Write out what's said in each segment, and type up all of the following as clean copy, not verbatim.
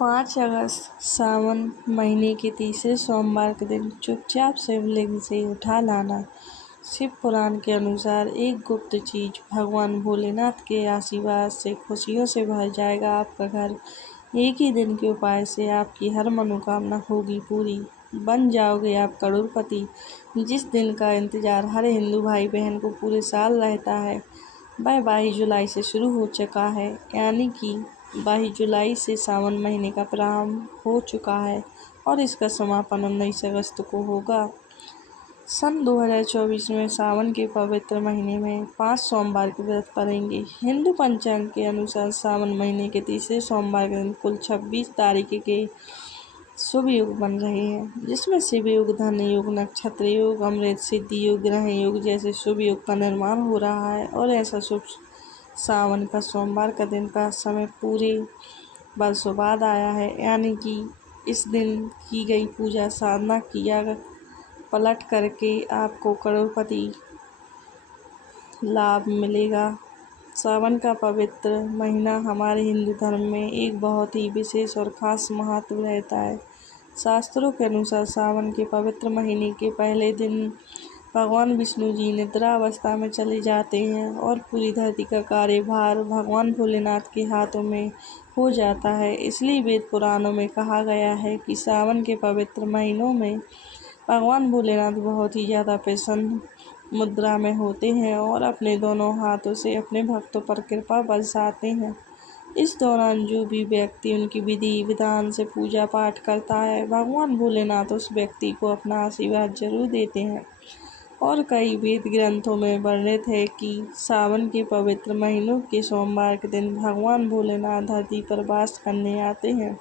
5 अगस्त सावन महीने के तीसरे सोमवार के दिन चुपचाप शिवलिंग से उठा लाना। शिव पुराण के अनुसार एक गुप्त चीज भगवान भोलेनाथ के आशीर्वाद से खुशियों से भर जाएगा आपका घर। एक ही दिन के उपाय से आपकी हर मनोकामना होगी पूरी, बन जाओगे आप करोड़पति। जिस दिन का इंतजार हर हिंदू भाई बहन को पूरे साल रहता है वह 22 जुलाई से शुरू हो चुका है, यानी कि 22 जुलाई से सावन महीने का प्रारंभ हो चुका है और इसका समापन 19 अगस्त को होगा। सन 2024 में सावन के पवित्र महीने में 5 सोमवार के व्रत पड़ेंगे। हिंदू पंचांग के अनुसार सावन महीने के तीसरे सोमवार के दिन कुल 26 तारीख के शुभ योग बन रहे हैं, जिसमें शिव योग, धन योग, नक्षत्र योग, अमृत सिद्धि योग, ग्रह योग जैसे शुभ योग का निर्माण हो रहा है। और ऐसा शुभ सावन का सोमवार का दिन का समय पूरे वर्षों बाद आया है, यानी कि इस दिन की गई पूजा साधना किया पलट करके आपको करोड़पति लाभ मिलेगा। सावन का पवित्र महीना हमारे हिंदू धर्म में एक बहुत ही विशेष और खास महत्व रहता है। शास्त्रों के अनुसार सावन के पवित्र महीने के पहले दिन भगवान विष्णु जी निद्रा अवस्था में चले जाते हैं और पूरी धरती का कार्यभार भगवान भोलेनाथ के हाथों में हो जाता है। इसलिए वेद पुराणों में कहा गया है कि सावन के पवित्र महीनों में भगवान भोलेनाथ बहुत ही ज़्यादा प्रसन्न मुद्रा में होते हैं और अपने दोनों हाथों से अपने भक्तों पर कृपा बरसाते हैं। इस दौरान जो भी व्यक्ति उनकी विधि विधान से पूजा पाठ करता है, भगवान भोलेनाथ उस व्यक्ति को अपना आशीर्वाद जरूर देते हैं। और कई वेद ग्रंथों में वर्णित है कि सावन के पवित्र महीनों के सोमवार के दिन भगवान भोलेनाथ धरती पर वास करने आते हैं।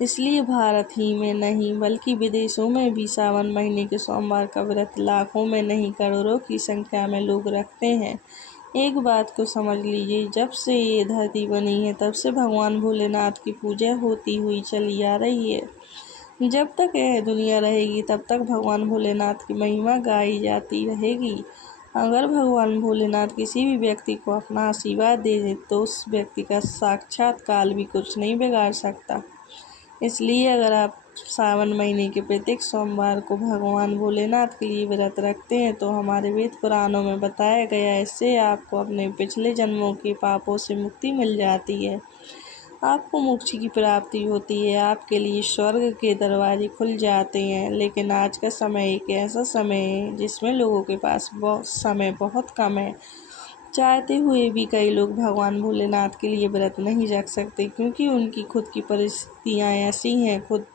इसलिए भारत ही में नहीं बल्कि विदेशों में भी सावन महीने के सोमवार का व्रत लाखों में नहीं करोड़ों की संख्या में लोग रखते हैं। एक बात को समझ लीजिए, जब से ये धरती बनी है तब से भगवान भोलेनाथ की पूजा होती हुई चली आ रही है। जब तक यह दुनिया रहेगी तब तक भगवान भोलेनाथ की महिमा गाई जाती रहेगी। अगर भगवान भोलेनाथ किसी भी व्यक्ति को अपना आशीर्वाद दे दे तो उस व्यक्ति का साक्षात काल भी कुछ नहीं बिगाड़ सकता। इसलिए अगर आप सावन महीने के प्रत्येक सोमवार को भगवान भोलेनाथ के लिए व्रत रखते हैं तो हमारे वेद पुराणों में बताया गया है, इससे आपको अपने पिछले जन्मों के पापों से मुक्ति मिल जाती है, आपको मोक्ष की प्राप्ति होती है, आपके लिए स्वर्ग के दरवाजे खुल जाते हैं। लेकिन आज का समय एक ऐसा समय है जिसमें लोगों के पास समय बहुत कम है। चाहते हुए भी कई लोग भगवान भोलेनाथ के लिए व्रत नहीं रख सकते, क्योंकि उनकी खुद की परिस्थितियाँ ऐसी हैं, खुद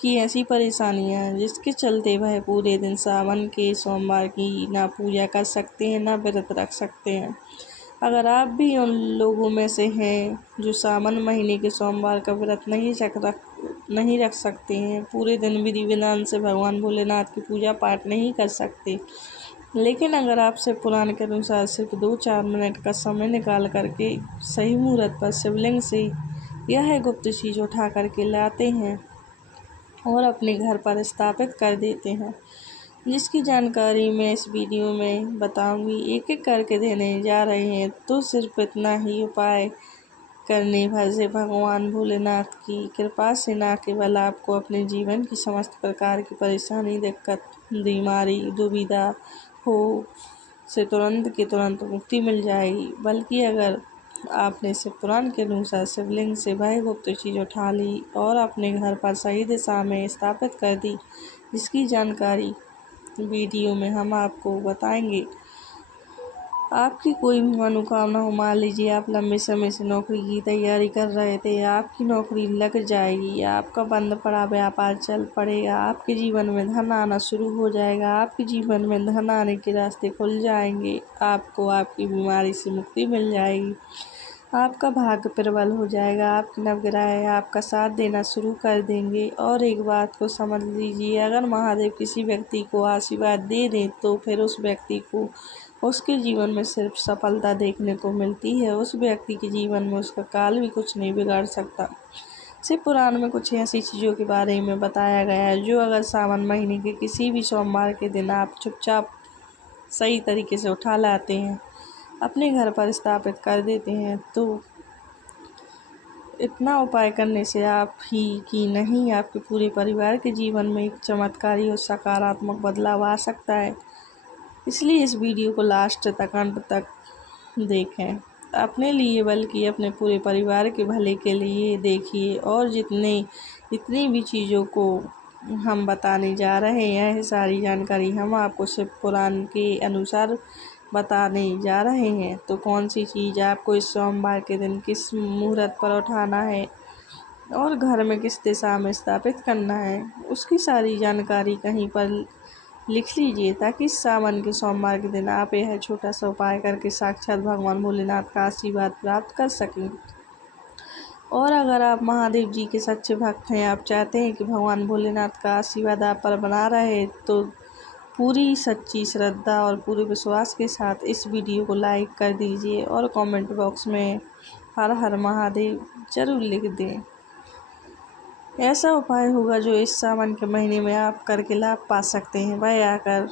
की ऐसी परेशानियाँ हैं, जिसके चलते वह पूरे दिन सावन के सोमवार की ना पूजा कर सकते हैं ना व्रत रख सकते हैं। अगर आप भी उन लोगों में से हैं जो सावन महीने के सोमवार का व्रत नहीं रख सकते हैं, पूरे दिन विधि विधान से भगवान भोलेनाथ की पूजा पाठ नहीं कर सकते, लेकिन अगर आप शिव पुराण के अनुसार सिर्फ 2-4 मिनट का समय निकाल करके सही मुहूर्त पर शिवलिंग से यह गुप्त चीज़ उठा करके लाते हैं और अपने घर पर स्थापित कर देते हैं, जिसकी जानकारी मैं इस वीडियो में बताऊंगी, एक एक करके देने जा रहे हैं। तो सिर्फ इतना ही उपाय करने भर से भगवान भोलेनाथ की कृपा से न केवल आपको अपने जीवन की समस्त प्रकार की परेशानी, दिक्कत, बीमारी, दुविधा हो से तुरंत की तुरंत मुक्ति मिल जाएगी, बल्कि अगर आपने शिव पुराण के अनुसार शिवलिंग से वह गुप्त चीज उठा ली और अपने घर पर सही दिशा में स्थापित कर दी, जिसकी जानकारी वीडियो में हम आपको बताएंगे। आपकी कोई भी मनोकामना हो, मान लीजिए आप लंबे समय से नौकरी की तैयारी कर रहे थे, आपकी नौकरी लग जाएगी, आपका बंद पड़ा व्यापार चल पड़ेगा, आपके जीवन में धन आना शुरू हो जाएगा, आपके जीवन में धन आने के रास्ते खुल जाएंगे, आपको आपकी बीमारी से मुक्ति मिल जाएगी, आपका भाग्य प्रबल हो जाएगा, आपके नवग्रह आपका साथ देना शुरू कर देंगे। और एक बात को समझ लीजिए, अगर महादेव किसी व्यक्ति को आशीर्वाद दे दें तो फिर उस व्यक्ति को उसके जीवन में सिर्फ सफलता देखने को मिलती है, उस व्यक्ति के जीवन में उसका काल भी कुछ नहीं बिगाड़ सकता। शिव पुराण में कुछ ऐसी चीज़ों के बारे में बताया गया है जो अगर सावन महीने के किसी भी सोमवार के दिन आप चुपचाप सही तरीके से उठा लाते हैं, अपने घर पर स्थापित कर देते हैं, तो इतना उपाय करने से आप ही की नहीं, आपके पूरे परिवार के जीवन में एक चमत्कारी और सकारात्मक बदलाव आ सकता है। इसलिए इस वीडियो को लास्ट तक, अंत तक देखें। अपने लिए बल्कि अपने पूरे परिवार के भले के लिए देखिए। और जितनी भी चीज़ों को हम बताने जा रहे हैं, यह सारी जानकारी हम आपको शिव पुराण के अनुसार बताने जा रहे हैं। तो कौन सी चीज़ आपको इस सोमवार के दिन किस मुहूर्त पर उठाना है और घर में किस दिशा में स्थापित करना है, उसकी सारी जानकारी कहीं पर लिख लीजिए, ताकि इस सावन के सोमवार के दिन आप यह छोटा सा उपाय करके साक्षात भगवान भोलेनाथ का आशीर्वाद प्राप्त कर सकें। और अगर आप महादेव जी के सच्चे भक्त हैं, आप चाहते हैं कि भगवान भोलेनाथ का आशीर्वाद आप पर बना रहे, तो पूरी सच्ची श्रद्धा और पूरे विश्वास के साथ इस वीडियो को लाइक कर दीजिए और कमेंट बॉक्स में हर हर महादेव जरूर लिख दें। ऐसा उपाय होगा जो इस सावन के महीने में आप करके लाभ पा सकते हैं। वह आकर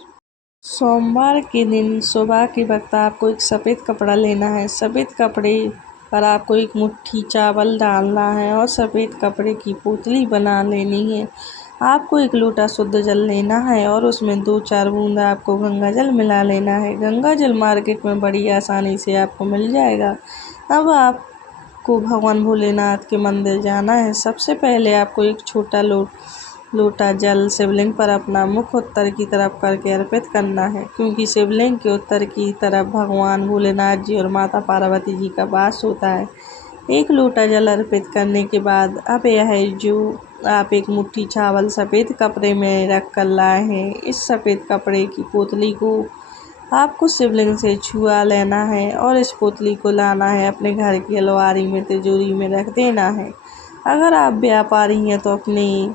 सोमवार के दिन सुबह के वक्त आपको एक सफ़ेद कपड़ा लेना है। सफ़ेद कपड़े पर आपको एक मुट्ठी चावल डालना है और सफ़ेद कपड़े की पोतली बना लेनी है। आपको एक लोटा शुद्ध जल लेना है और उसमें 2-4 बूंद आपको गंगा जल मिला लेना है। गंगा जल मार्केट में बड़ी आसानी से आपको मिल जाएगा। अब आपको भगवान भोलेनाथ के मंदिर जाना है। सबसे पहले आपको एक छोटा लोटा जल शिवलिंग पर अपना मुख उत्तर की तरफ करके अर्पित करना है, क्योंकि शिवलिंग के उत्तर की तरफ भगवान भोलेनाथ जी और माता पार्वती जी का वास होता है। एक लोटा जल अर्पित करने के बाद अब यह जो आप एक मुट्ठी चावल सफ़ेद कपड़े में रख कर लाए हैं, इस सफ़ेद कपड़े की पोतली को आपको शिवलिंग से छुआ लेना है और इस पोतली को लाना है अपने घर की अलमारी में, तिजोरी में रख देना है। अगर आप व्यापारी हैं तो अपने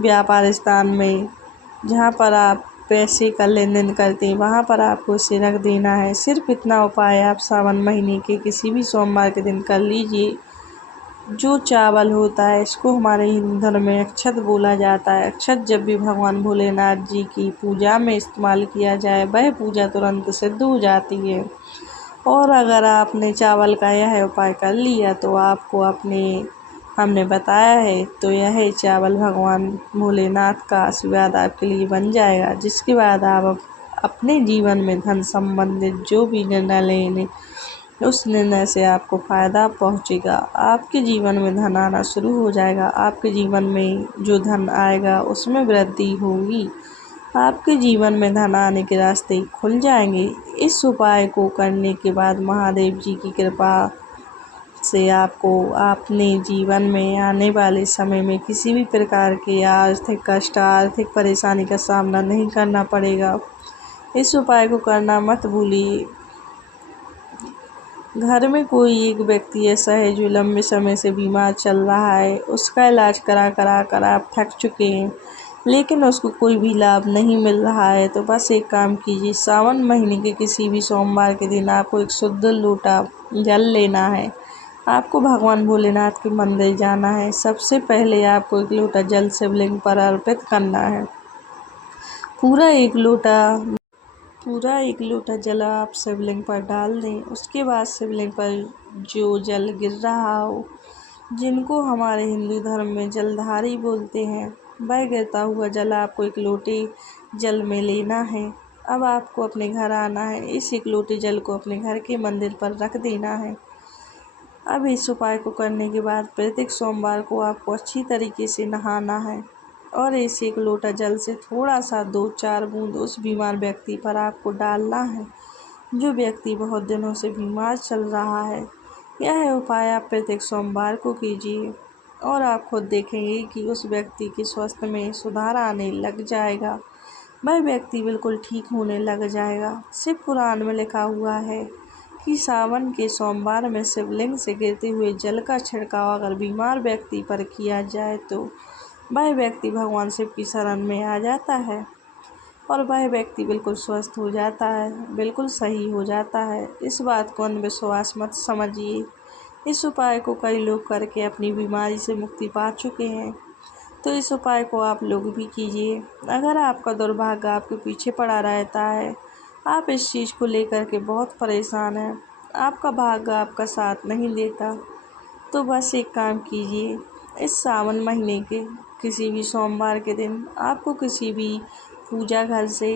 व्यापार स्थान में, जहाँ पर आप पैसे का लेन देन करते हैं, वहाँ पर आपको इसे रख देना है। सिर्फ इतना उपाय आप सावन महीने के किसी भी सोमवार के दिन कर लीजिए। जो चावल होता है, इसको हमारे हिंदू धर्म में अक्षत बोला जाता है। अक्षत जब भी भगवान भोलेनाथ जी की पूजा में इस्तेमाल किया जाए, वह पूजा तुरंत सिद्ध हो जाती है। और अगर आपने चावल का यह उपाय कर लिया तो आपको हमने बताया है, तो यह चावल भगवान भोलेनाथ का आशीर्वाद आपके लिए बन जाएगा, जिसके बाद आप अपने जीवन में धन संबंधित जो भी निर्णय लेने, उस निर्णय से आपको फ़ायदा पहुंचेगा। आपके जीवन में धन आना शुरू हो जाएगा। आपके जीवन में जो धन आएगा उसमें वृद्धि होगी। आपके जीवन में धन आने के रास्ते खुल जाएंगे। इस उपाय को करने के बाद महादेव जी की कृपा से आपको अपने जीवन में आने वाले समय में किसी भी प्रकार के आर्थिक कष्ट, आर्थिक परेशानी का सामना नहीं करना पड़ेगा। इस उपाय को करना मत भूलिए। घर में कोई एक व्यक्ति ऐसा है जो लंबे समय से बीमार चल रहा है, उसका इलाज करा कर आप थक चुके हैं, लेकिन उसको कोई भी लाभ नहीं मिल रहा है, तो बस एक काम कीजिए। सावन महीने के किसी भी सोमवार के दिन आपको एक शुद्ध लोटा जल लेना है। आपको भगवान भोलेनाथ के मंदिर जाना है। सबसे पहले आपको एक लोटा जल शिवलिंग पर अर्पित करना है। पूरा एक लोटा जल आप शिवलिंग पर डाल दें। उसके बाद शिवलिंग पर जो जल गिर रहा हो, जिनको हमारे हिंदू धर्म में जलधारी बोलते हैं, वह गिरता हुआ जल आपको एक लोटे जल में लेना है। अब आपको अपने घर आना है। इस एक लोटे जल को अपने घर के मंदिर पर रख देना है। अब इस उपाय को करने के बाद प्रत्येक सोमवार को आपको अच्छी तरीके से नहाना है और इस एक लोटा जल से थोड़ा सा 2-4 बूंद उस बीमार व्यक्ति पर आपको डालना है, जो व्यक्ति बहुत दिनों से बीमार चल रहा है। यह उपाय आप प्रत्येक सोमवार को कीजिए और आप खुद देखेंगे कि उस व्यक्ति के स्वास्थ्य में सुधार आने लग जाएगा। वह व्यक्ति बिल्कुल ठीक होने लग जाएगा। शिव पुराण में लिखा हुआ है कि सावन के सोमवार में शिवलिंग से गिरते हुए जल का छिड़काव अगर बीमार व्यक्ति पर किया जाए तो वह व्यक्ति भगवान शिव की शरण में आ जाता है और वह व्यक्ति बिल्कुल स्वस्थ हो जाता है, बिल्कुल सही हो जाता है। इस बात को अंधविश्वास मत समझिए। इस उपाय को कई लोग करके अपनी बीमारी से मुक्ति पा चुके हैं, तो इस उपाय को आप लोग भी कीजिए। अगर आपका दुर्भाग्य आपके पीछे पड़ा रहता है, आप इस चीज़ को लेकर के बहुत परेशान हैं, आपका भाग्य आपका साथ नहीं देता, तो बस एक काम कीजिए, इस सावन महीने के किसी भी सोमवार के दिन आपको किसी भी पूजा घर से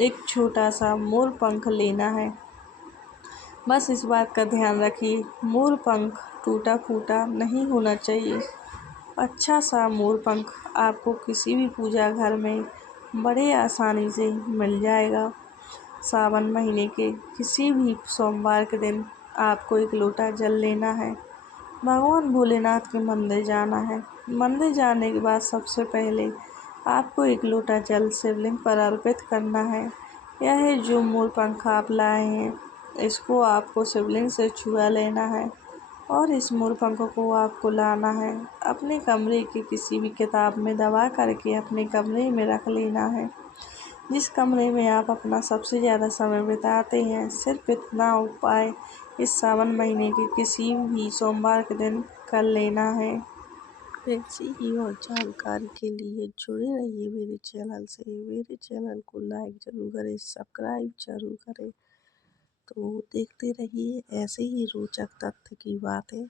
एक छोटा सा मोर पंख लेना है। बस इस बात का ध्यान रखिए, मोर पंख टूटा फूटा नहीं होना चाहिए। अच्छा सा मोर पंख आपको किसी भी पूजा घर में बड़े आसानी से मिल जाएगा। सावन महीने के किसी भी सोमवार के दिन आपको एक लोटा जल लेना है। भगवान भोलेनाथ के मंदिर जाना है। मंदिर जाने के बाद सबसे पहले आपको एक लोटा जल शिवलिंग पर अर्पित करना है। यह जो मोर पंख आप लाए हैं, इसको आपको शिवलिंग से छुआ लेना है और इस मोर पंख को आपको लाना है, अपने कमरे की किसी भी किताब में दबा करके अपने कमरे में रख लेना है। जिस कमरे में आप अपना सबसे ज़्यादा समय बिताते हैं, सिर्फ इतना उपाय इस सावन महीने के किसी भी सोमवार के दिन कर लेना है। ऐसी ही और जानकारी के लिए जुड़े रहिए मेरे चैनल से। मेरे चैनल को लाइक ज़रूर करें, सब्सक्राइब ज़रूर करें। तो देखते रहिए ऐसे ही रोचक तथ्य की बातें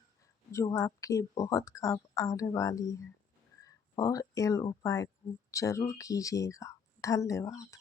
जो आपके बहुत काम आने वाली है, और इन उपाय को ज़रूर कीजिएगा। धन्यवाद।